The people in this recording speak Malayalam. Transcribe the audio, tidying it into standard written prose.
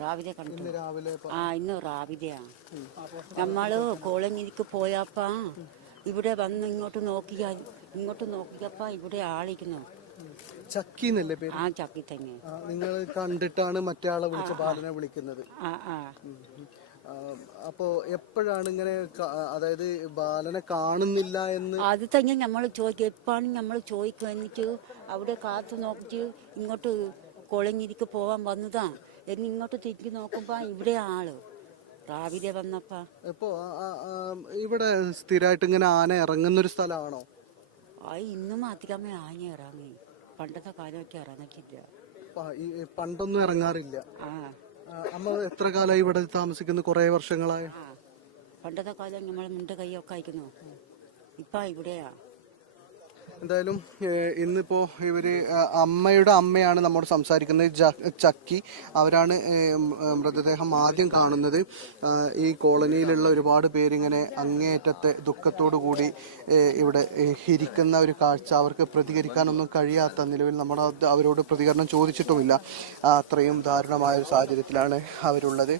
രാവിലെ കണ്ടു. ഇന്ന് രാവിലെ ഇന്ന് രാവിലെയാണ്. നമ്മള് കോളനിക്ക് പോയപ്പാ ഇവിടെ വന്ന് ഇങ്ങോട്ട് നോക്കിയപ്പാ ഇവിടെ ആളിക്കുന്നു. ചക്കി എന്നല്ലേ പേര്? ചക്കി തന്നെ. നിങ്ങൾ കണ്ടിട്ടാണ് മറ്റേ ആളെ വിളിച്ച ബാലനെ വിളിക്കുന്നത്. അപ്പോ എപ്പോഴാണ് ഇങ്ങനെ അതായത് ബാലനെ കാണുന്നില്ല എന്ന് അത് തന്നെ നമ്മൾ ചോദിക്കും. എപ്പാണ് നമ്മൾ ചോദിക്കും. എന്നിട്ട് അവിടെ കാത്തു നോക്കിട്ട് ഇങ്ങോട്ട് കൊളഞ്ഞിരിക്ക് പോവാൻ വന്നതാ എന്ന് ഇങ്ങോട്ട് തിരിഞ്ഞു നോക്കുമ്പോ ഇവിടെ ആള് രാവിലെ വന്നപ്പാ. ഇപ്പോ ഇവിടെ സ്ഥിരമായിട്ട് ഇങ്ങനെ ആന ഇറങ്ങുന്നൊരു സ്ഥലമാണോ? ഇന്ന് മാത്രമേ ആന ഇറങ്ങി. പണ്ടത്തെ കാലമൊക്കെ ഇറങ്ങിട്ടില്ല. പണ്ടൊന്നും ഇറങ്ങാറില്ല. അമ്മ എത്ര കാലമായി ഇവിടെ താമസിക്കുന്നു? കുറെ വർഷങ്ങളായ. പണ്ടത്തെ കാലം നമ്മൾ മുണ്ട കൈയൊക്കെ അയക്കുന്നു. ഇപ്പൊ ഇവിടെയാ. എന്തായാലും ഇന്നിപ്പോ ഇവര് അമ്മയുടെ അമ്മയാണ് നമ്മോട് സംസാരിക്കുന്നത്, ചക്കി. അവരാണ് മൃതദേഹം ആദ്യം കാണുന്നത്. ഈ കോളനിയിലുള്ള ഒരുപാട് പേരിങ്ങനെ അങ്ങേയറ്റത്തെ ദുഃഖത്തോടു കൂടി ഇവിടെ ഇരിക്കുന്ന ഒരു കാഴ്ച. അവർക്ക് പ്രതികരിക്കാനൊന്നും കഴിയാത്ത നിലവിൽ നമ്മൾ അവരോട് പ്രതികരണം ചോദിച്ചിട്ടുമില്ല. അത്രയും ദാരുണമായ ഒരു സാഹചര്യത്തിലാണ് അവരുള്ളത്.